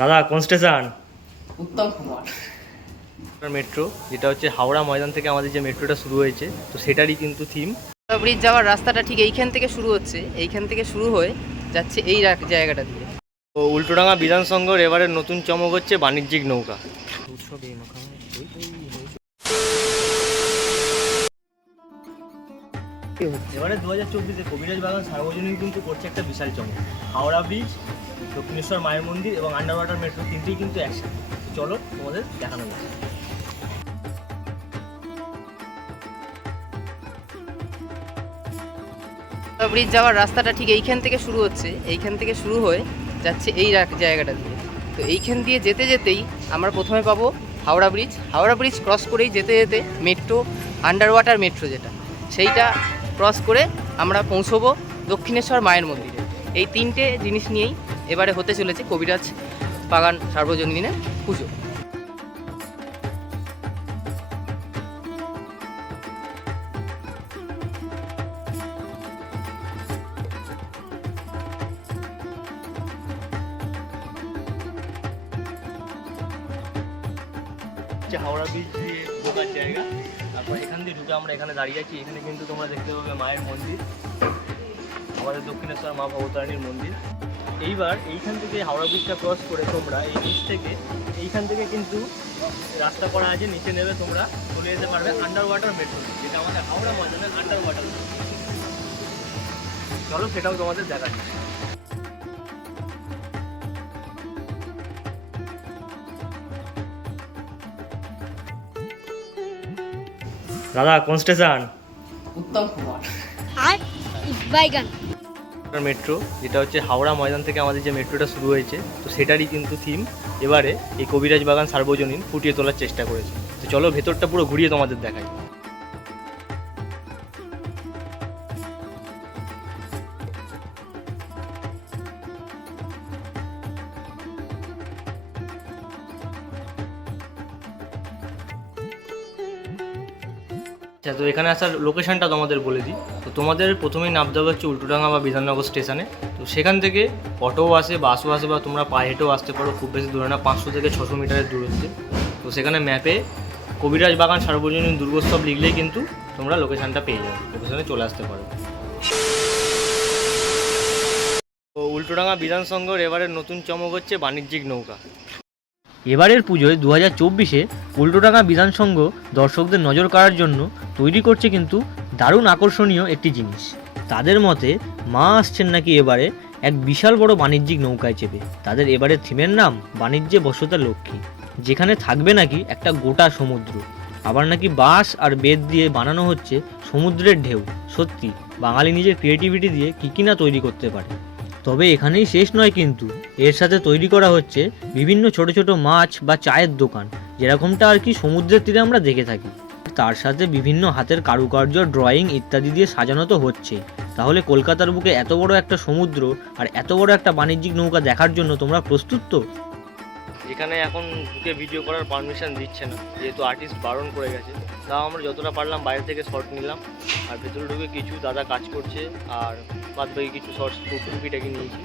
দাদা কোন station? Uttam Kumar. Metro যেটা হচ্ছে হাওড়া ময়দান থেকে আমাদের যে মেট্রোটা শুরু হয়েছে তো সেটারই কিন্তু থিম ব্রিজ যাওয়ার রাস্তাটা ঠিক এইখান থেকে শুরু হচ্ছে এইখান থেকে শুরু হয়ে যাচ্ছে এই জায়গাটা দিয়ে। তো উল্টোডাঙ্গা বিধানসংঘর এবারের নতুন চমক হচ্ছে বাণিজ্যিক নৌকা। এবারে দু হাজার চব্বিশে কবিরাজ বাগান সার্বজনীন কিন্তু করছে একটা বিশাল চমক হাওড়া ব্রিজ দক্ষিণেশ্বর মায়ের মন্দির এবং আন্ডার ওয়াটার মেট্রো তিনটেই কিন্তু একসাথে। চলো তোমাদের দেখানো যাবে ব্রিজ যাওয়ার রাস্তাটা ঠিক এইখান থেকে শুরু হচ্ছে এইখান থেকে শুরু হয়ে যাচ্ছে এই জায়গাটা দিয়ে। তো এইখান দিয়ে যেতে যেতেই আমরা প্রথমে পাবো Howrah bridge Howrah bridge cross করেই যেতে যেতে মেট্রো আন্ডার ওয়াটার মেট্রো যেটা সেইটা ক্রস করে আমরা পৌঁছবো দক্ষিণেশ্বর মায়ের মন্দিরে। এই তিনটে জিনিস নিয়েই এবারে হতে চলেছে কবিরাজ বাগান সার্বজনীনের পুজো। হাওড়া ব্রিজ দিয়ে ঢোকার জায়গা। তারপর এখান দিয়ে ঢুকে আমরা এখানে দাঁড়িয়ে আছি। এখানে কিন্তু তোমরা দেখতে পাবে মায়ের মন্দির। আমাদের দক্ষিণেশ্বর মা ভবতারিণীর মন্দির। এইবার এইখান থেকে হাওড়া ব্রিজটা ক্রস করে তোমরা এই ব্রিজ থেকে, এইখান থেকে কিন্তু রাস্তা করা আছে। নিচে নেবে তোমরা, চলে যেতে পারবে আন্ডার ওয়াটার মেট্রো যেটা আমাদের হাওড়া ময়দানের আন্ডার ওয়াটার চলো সেটাও তোমাদের দেখাচ্ছি। দাদা কোন স্টেশন? উত্তম কুমার। আর বাইগান। মেট্রো যেটা হচ্ছে হাওড়া ময়দান থেকে আমাদের যে মেট্রোটা শুরু হয়েছে তো সেটারই কিন্তু থিম এবারে এই কবিরাজ বাগান সার্বজনীন ফুটিয়ে তোলার চেষ্টা করেছে। তো চলো ভেতরটা পুরো ঘুরিয়ে তোমাদের দেখাই। আচ্ছা তো এখানে আসার লোকেশনটা তোমাদের বলে দিই। তো তোমাদের প্রথমেই নামতে হবে হচ্ছে উল্টোডাঙ্গা বা বিধাননগর স্টেশনে। তো সেখান থেকে অটোও আসে, বাসও আসে বা তোমরা পায়ে হেঁটেও আসতে পারো, খুব বেশি দূরে না, পাঁচশো থেকে ছশো মিটারের দূরত্বে। তো সেখানে ম্যাপে কবিরাজ বাগান, সার্বজনীন দুর্গোৎসব লিখলেই কিন্তু তোমরা লোকেশনটা পেয়ে যাবে লোকেশনে চলে আসতে পারো। তো উল্টোডাঙ্গা বিধান সংঘর এবারের নতুন চমক হচ্ছে বাণিজ্যিক নৌকা। এবারের পুজোয় দু হাজার চব্বিশে উল্টোডাঙ্গা বিধানসংঘ দর্শকদের নজর কাড়ার জন্য তৈরি করছে কিন্তু দারুণ আকর্ষণীয় একটি জিনিস। তাদের মতে, মা আসছেন নাকি এবারে এক বিশাল বড় বাণিজ্যিক নৌকায় চেপে। তাদের এবারের থিমের নাম বাণিজ্যে বসতা লক্ষ্মী। যেখানে থাকবে নাকি একটা গোটা সমুদ্র। আবার নাকি বাঁশ আর বেত দিয়ে বানানো হচ্ছে সমুদ্রের ঢেউ। সত্যি, বাঙালি নিজের ক্রিয়েটিভিটি দিয়ে কী কী না তৈরি করতে পারে। তবে এখানেই শেষ নয় কিন্তু। এর সাথে তৈরি করা হচ্ছে বিভিন্ন ছোট ছোট মাছ বা চায়ের দোকান, যেরকমটা আর কি সমুদ্রের তীরে আমরা দেখে থাকি। তার সাথে বিভিন্ন হাতের কারুকার্য, ড্রয়িং ইত্যাদি দিয়ে সাজানো তো হচ্ছে। তাহলে কলকাতার বুকে এত বড় একটা সমুদ্র আর এত বড় একটা বাণিজ্যিক নৌকা দেখার জন্য তোমরা প্রস্তুত তো? এখানে এখন ঢুকে ভিডিও করার পারমিশন দিচ্ছে না। যেহেতু আর্টিস্ট বারণ করে গেছে। তাও আমরা যতটা পারলাম বাইরে থেকে শর্ট নিলাম। আর ভেতরে ঢুকে কিছু দাদা কাজ করছে, আর বাদ বাকি কিছু শর্টস টুকিটাকি নিয়েছি।